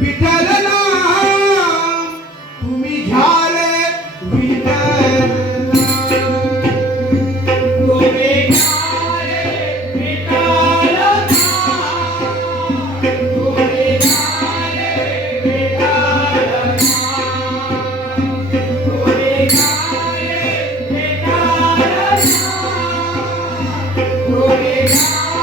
विठ्ठल नाम तुम्ही घ्या रे विठ्ठल तुम्ही घ्या रे विठ्ठल नाम तुम्ही घ्या रे विठ्ठल नाम तुम्ही घ्या रे विठ्ठल नाम तुम्ही घ्या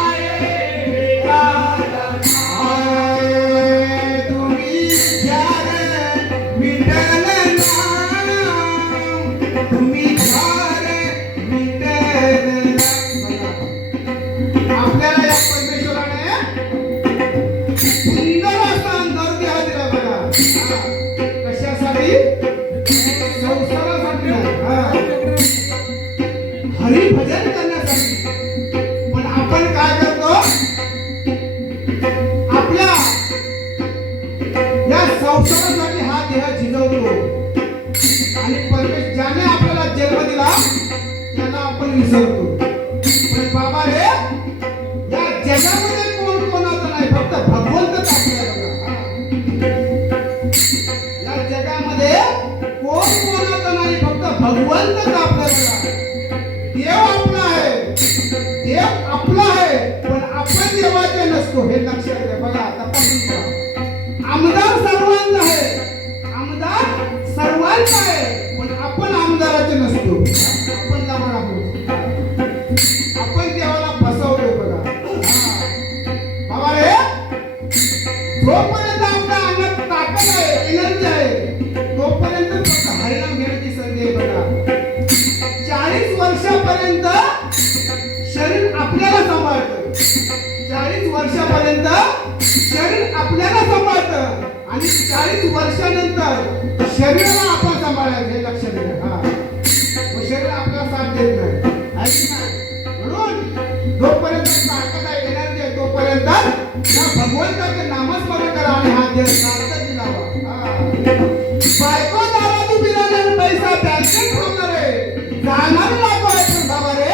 हरिभजन करण्यासाठी. पण आपण काय करतो आपल्या या संसारासाठी हा देह झिजवतो आणि परमेश्वर ज्याने आपल्याला जन्म दिला त्याला आपण विसरतो. पण बाबा रे या जगामध्ये कोण कोणाचं नाही फक्त भगवंतच आपल्याला. या जगामध्ये कोण कोणाचं नाही फक्त भगवंतच आपल्याला. देव आपला आहे, देव आपला आहे, पण आपण देवाचे नसतो हे लक्षात घ्या. बघा तपासून पहा. आमदार सर्वांचा आहे, आमदार सर्वांचा आहे, पण आपण आमदाराचे नसतो. आपण लबाड आहोत, आपण देवाला फसवतो. बघा बाबा रे जोपर्यंत आपल्या अंगात ताकद आहे, एनर्जी आहे, तोपर्यंत फक्त हरिनाम घेण्याची संधी आहे. बघा 40 वर्षापर्यंत शरीर आपल्याला सांभाळतं, 40 वर्षापर्यंत शरीर आपल्याला सांभाळतं आणि 40 वर्षानंतर शरीराला आपण सांभाळायचं हे लक्षात घ्या. मग शरीर आपल्याला साथ देत नाही, म्हणून जोपर्यंत ताकद आहे, एनर्जी आहे, तोपर्यंत या भगवंताचे नामस्मरण करा आणि हा देह सार्थक दिलावा. बायको दारा तू बिराने पैसा बँकेत ठेवणार आहे, जाणार लागो आहे, पण बाबा रे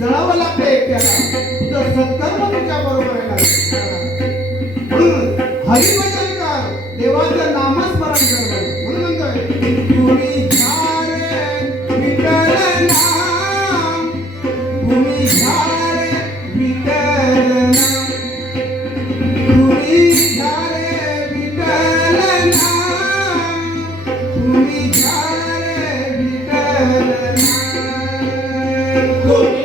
जळावं लागतं एकट्याला. तुझं सत्कर्म तुझ्या बरोबर आहे. म्हणून हरिभजन कर, देवाचं नामस्मरण कर. म्हणून म्हणतोय तुम्ही घ्या रे विठ्ठल नाम तुम्ही घ्या रे विठ्ठल नाम तुम्ही घ्या रे विठ्ठल नाम तुम्ही घ्या रे विठ्ठल नाम तुम्ही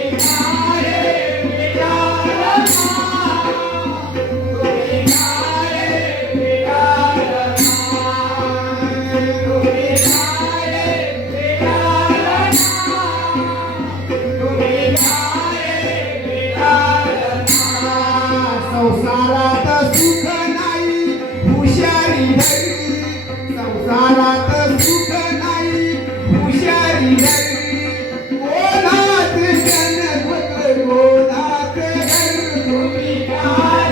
संसारात सुख नाही हुशारी धरी, संसारात सुख नाही हुशारी धरी, कोणात जन गोत्र कोणात घर तुम्ही काय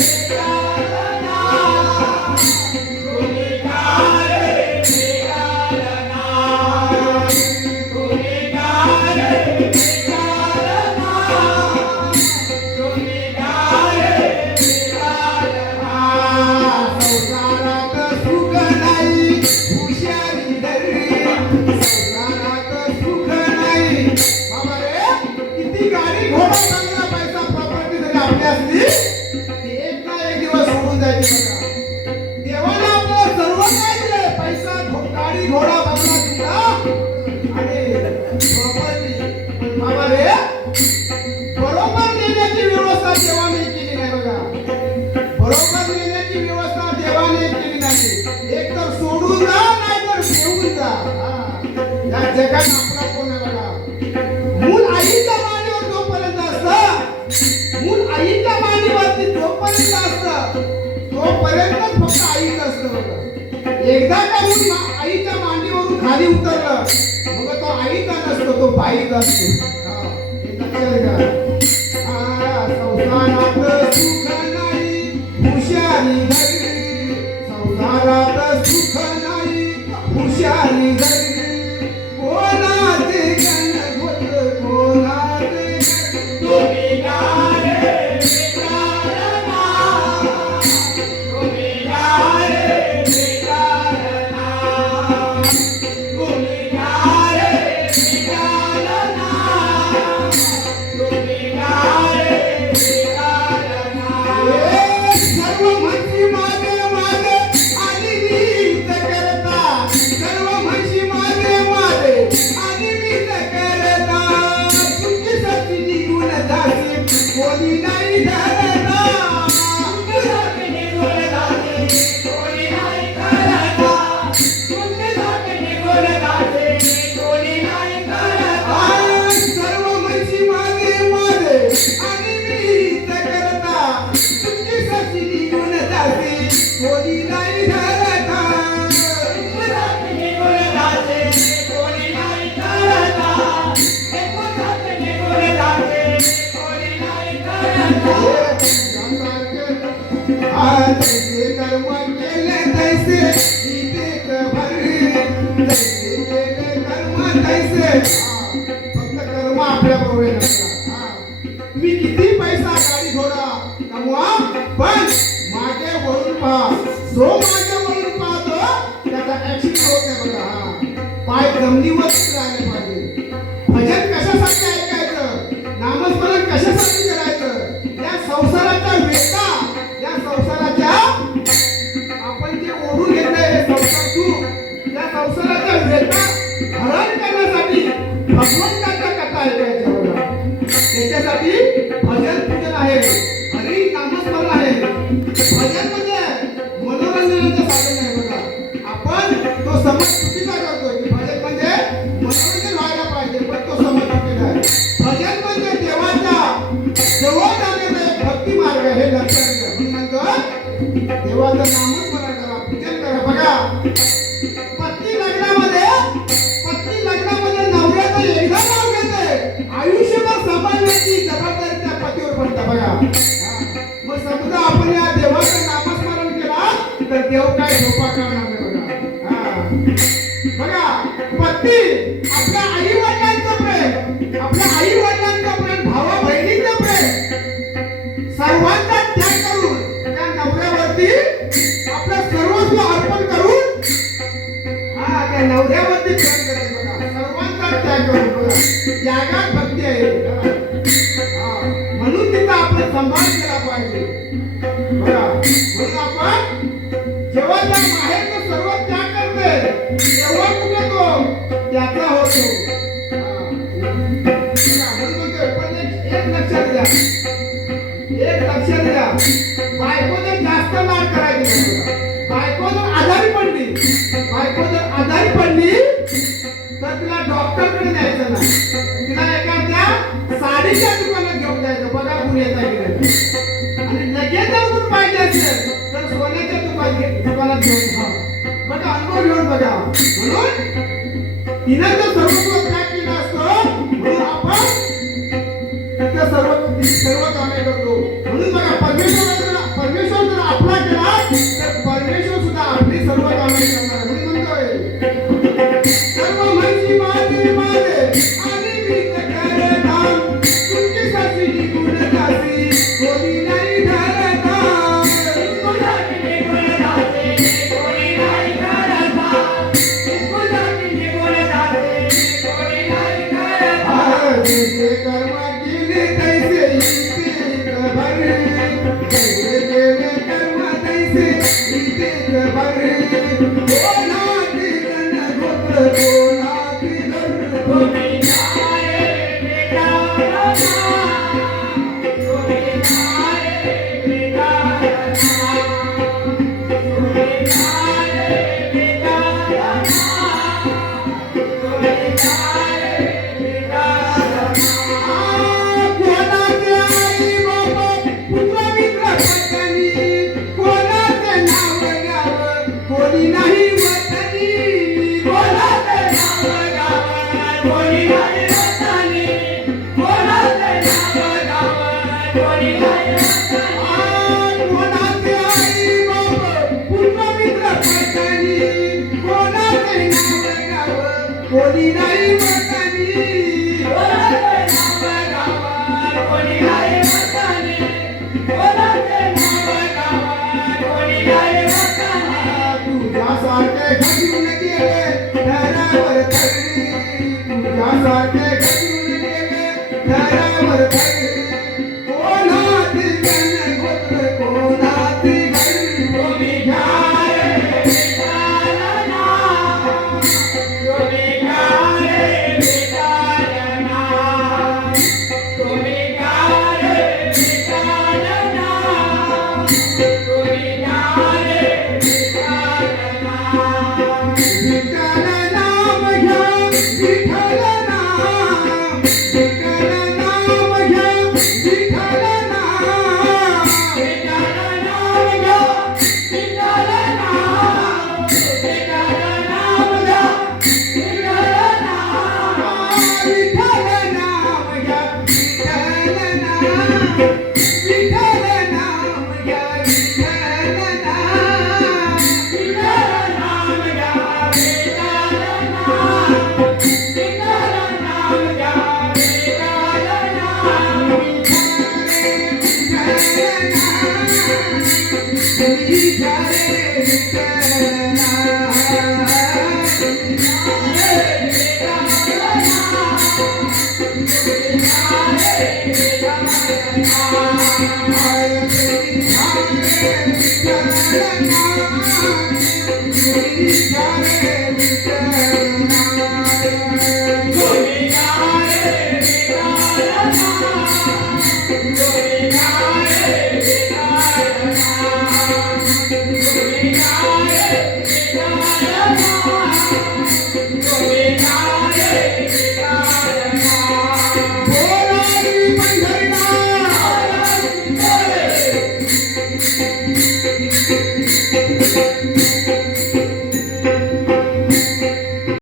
तुम्ही काय तुम्ही देवाने आपल्याला सर्व काय दिलंय, पैसा गाडी घोडा बंगला दिला आणि प्रॉपर्टी. पण बाबा रे बरोबर नेण्याची व्यवस्था देवाने केली नाही. बघा बरोबर नेण्याची व्यवस्था देवाने केली नाही. एक तर सोडून जा नाही तर घेऊन जा. या जगात आपला कोण आहे. बघा मूल आईच्या मांडीवर जोपर्यंत असतं, मूल आईच्या मांडीवरती जोपर्यंत असतं तोपर्यंत फक्त आईच असतं. बघा एकदा का मूल आईच्या मांडीवरून खाली उतरलं मग तो आईचा नसतो, तो बाईचा असतो. हे लक्षात घ्या. संसारात सुख नाही हुशारी धरी, संसारात सुख नाही हुशारी धरी, कोणाचे जन गोत्र कोणाचे तुम्ही काय तुम्ही काय कोणी नाही करता तुमच्यासाठी निघून जाते कोणी नाही करता सर्व म्हशी माझे माझे आणि मी हित करता तुमची सशी निघून जाते कोणी नाही धरता तुमच्यासाठी निघून जाते कोणी नाही करता तुमच्यासाठी निघून जाते कोणी नाही करता तैसे कर्म केले तैसे इथे भरी तैसे केले कर्म तैसे फक्त कर्म आपल्या बरोबर मी किती पैसा गाडी घोडा कमवा पण मागे वळून पहा जो मागे वळून पाहतो त्याचा ऍक्सिडेंट होत नाही बघा पाय जमिनीवरच राहिले पाहिजे भजन कशासाठी ऐकायचं नामस्मरण कशासाठी करायचं या संसाराच्या वेता या संसाराच्या आपण जे ओढून घेतलंय हे संसार सुख या संसाराच्या वेता हरण करण्यासाठी भगवंताच्या कथा ऐकायच्या बघा त्याच्यासाठी भजन पूजन आहे हरी नामस्मरण आहे भजन म्हणजे मनोरंजनाचं साधन आहे बघा आपण तो समज चुकीचा करतोय की भजन म्हणजे मनोरंजन व्हायला पाहिजे पण तो समज चुकीचा आहे भजन म्हणजे देवाच्या जवळ जाण्याचा एक भक्ती मार्ग आहे हे लक्षात घ्या म्हणून म्हणतो देवाचं नामस्मरण करा पूजन करा बघा पत्नी लग्नामध्ये नवऱ्याचं एकदा नाव घेते आयुष्यभर सांभाळण्याची जबाबदारी त्या पतीवर पडते बघा मग समजा आपण या देवाचं नामस्मरण केला तर देव काय झोपा काढणार नाही बघा पत्नी आपल्या आई वडिलांचं प्रेम भावा बहिणीचं प्रेम सर्वांचा त्याग करून त्या नवऱ्यावरती आपलं सर्वस्व अर्पण करून त्या नवऱ्यावरती प्रेम करते बघा सर्वांचा त्याग करून बघा त्यागात भक्ती आहे म्हणून तिचा आपण सांभाळ केला पाहिजे बघा म्हणून आपण जेव्हा त्या माहेरचं सर्व त्याग करते तेव्हा कुठे तो त्याचा होतो म्हणून म्हणतोय पण एक लक्षात द्या बायकोने जास्त लाड करायचे नाही बघा बायको जर आजारी पडली तर तिला डॉक्टरकडे न्यायचं नाही तिला एखाद्या साडीच्या दुकानात घेऊन जायचं बघा गुण येता की नाही आणि लगेच जर गुण पाहिजे असेल तर सोन्याच्या दुकानात घेऊन जा बघा अनुभव घेऊन बघा म्हणून तिने जर सर्वस्व त्याग केला असतो म्हणून आपण तिचं सर्व कामे करतो म्हणून बघा परमेश्वर जर आपला केला तर परमेश्वर सुद्धा आपली सर्व कामे करणार म्हणून म्हणतोय सर्व म्हशी माझे माझे आणि मी करता तुमची साथी निघून जाते कोणी नाही धरता तुमच्यासाठी निघून जाते कोणी नाही करता तुमच्यासाठी निघून जाते कोणी नाही करता जैसे कर्म केले तैसे इथे भरे जैसे केले कर्म तैसे इथे भरे कोणाची गण गोत्र कोणाची धर कोणी नाही बेटा कोणी नाही बेटा कोणी नाही बेटा कोणी नाही बेटा कोणाचे आई बाबा पुत्र मित्र पत्नी कोणाचे नाव घ्यावं कोणी नाही वतनी कोणाचे नाव गावं कोणी नाही वतनी कोणाचे नाव गावं कोणी नाही वतनी कोणाचे आई बाबा पुत्र मित्र पत्नी कोणाचे नाव घ्यावं कोणी नाही वतनी कोणाचे नाव गावं कोणी नाही वतनी कोणाचे नाव गावं कोणी नाही वतनी तुझ्यासारखे घडून गेले घरावर धरली तुझ्यासारखे घडून गेले घरावर धरली कोणाची गण गोत्र कोणाची घडली कोणी घ्या